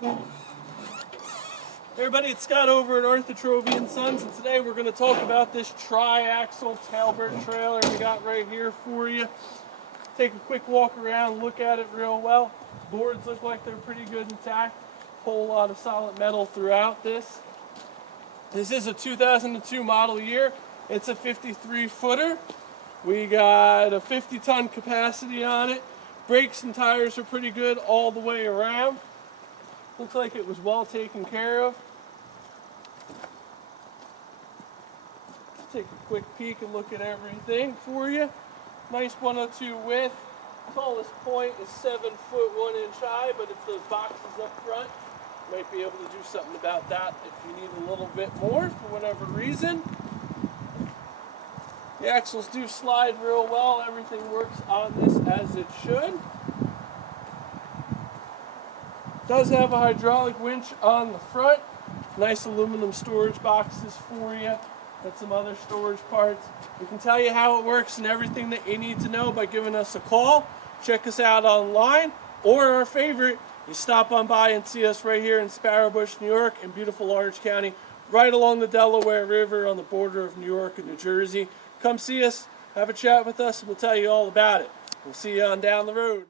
Hey everybody, it's Scott over at Arthur Trovey & Sons, and today we're going to talk about this tri-axle Talbert trailer we got right here for you. Take a quick walk around, look at it real well. Boards look like they're pretty good intact. Whole lot of solid metal throughout this. This is a 2002 model year. It's a 53-footer. We got a 50-ton capacity on it. Brakes and tires are pretty good all the way around. Looks like it was well taken care of. Take a quick peek and look at everything for you. Nice 102 width. Tallest point is 7 foot 1 inch high, but it's those boxes up front. Might be able to do something about that if you need a little bit more for whatever reason. The axles do slide real well. Everything works on this as it should. Does have a hydraulic winch on the front. Nice aluminum storage boxes for you. And some other storage parts. We can tell you how it works and everything that you need to know by giving us a call. Check us out online, or our favorite, you stop on by and see us right here in Sparrowbush, New York, in beautiful Orange County, right along the Delaware River on the border of New York and New Jersey. Come see us, have a chat with us, and we'll tell you all about it. We'll see you on down the road.